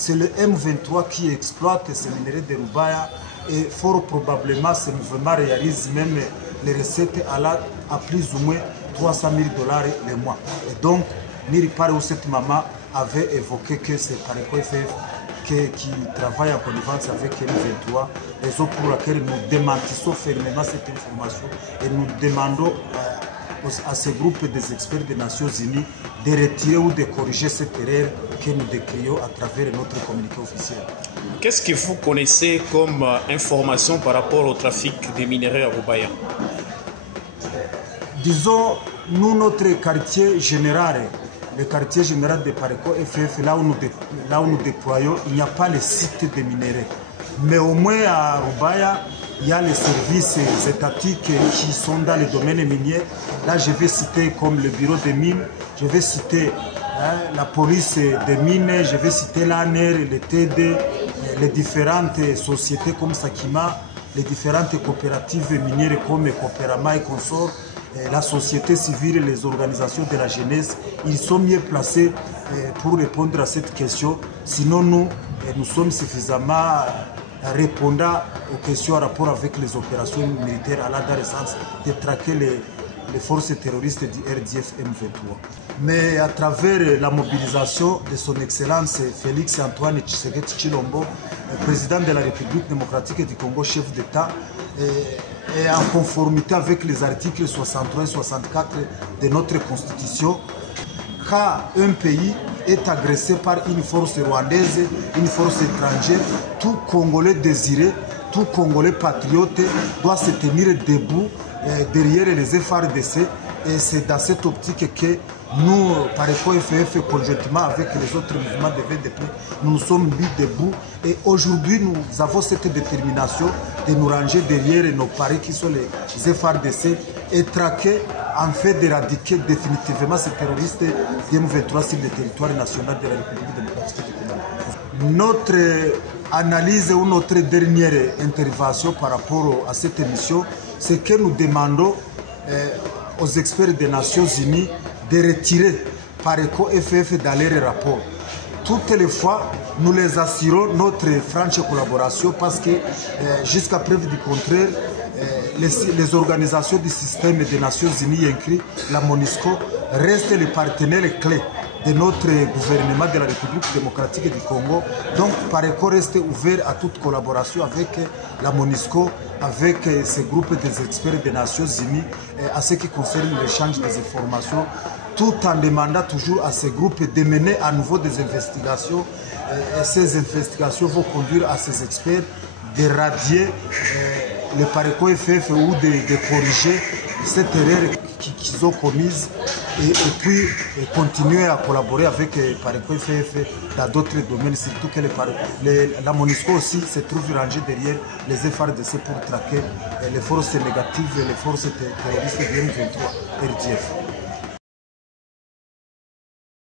c'est le M23 qui exploite ces minerais de Rubaya et fort probablement ce mouvement réalise même les recettes à plus ou moins 300 000 $ le mois. Et donc, Niripare ou cette maman avait évoqué que c'est Pareko FF qui travaille en connivence avec M23, raison pour laquelle nous démentissons fermement cette information et nous demandons à ce groupe des experts des Nations Unies de retirer ou de corriger cette erreur que nous décrions à travers notre communiqué officiel. Qu'est-ce que vous connaissez comme information par rapport au trafic des minerais à Rubaya? Disons, nous, notre quartier général, le quartier général de Pareko FF, là où nous déployons, il n'y a pas les sites de minerais. Mais au moins à Rubaya, il y a les services étatiques qui sont dans le domaine minier. Là, je vais citer comme le bureau des mines, je vais citer la police des mines, je vais citer l'ANER, le TD, les différentes sociétés comme Sakima, les différentes coopératives minières comme Coopérama et consorts, la société civile, les organisations de la jeunesse. Ils sont mieux placés pour répondre à cette question. Sinon, nous sommes suffisamment répondant aux questions en rapport avec les opérations militaires dans le sens de traquer les forces terroristes du RDF M23. Mais à travers la mobilisation de son Excellence Félix Antoine Tshisekedi Tshilombo, président de la République démocratique du Congo, chef d'État, et en conformité avec les articles 63 et 64 de notre Constitution, quand un pays est agressé par une force rwandaise, une force étrangère, tout Congolais désiré, tout Congolais patriote doit se tenir debout derrière les FARDC. Et c'est dans cette optique que nous, Pareko FF, conjointement avec les autres mouvements de VDP, nous nous sommes mis debout. Et aujourd'hui, nous avons cette détermination de nous ranger derrière nos paris qui sont les FARDC et traquer, en fait, d'éradiquer définitivement ces terroristes M23 sur le territoire national de la République démocratique du Congo. Notre analyse ou notre dernière intervention par rapport à cette émission, c'est que nous demandons aux experts des Nations Unies de retirer Pareko FF dans leurs rapports. Toutes les fois, nous les assurons notre franche collaboration parce que jusqu'à preuve du contraire, les organisations du système des Nations Unies, inclus la MONUSCO, restent les partenaires clés de notre gouvernement de la République démocratique du Congo. Donc, Pareko reste ouvert à toute collaboration avec la MONUSCO, avec ces groupes des experts des Nations Unies, à ce qui concerne l'échange des informations, tout en demandant toujours à ces groupes de mener à nouveau des investigations. Et ces investigations vont conduire à ces experts de radier les Pareko FF ou de corriger cette erreur qu'ils ont commise et puis continuer à collaborer avec Pareko FF dans d'autres domaines, surtout que la MONUSCO aussi se trouve rangée derrière les FARDC pour traquer les forces négatives et les forces terroristes du M23 RDF.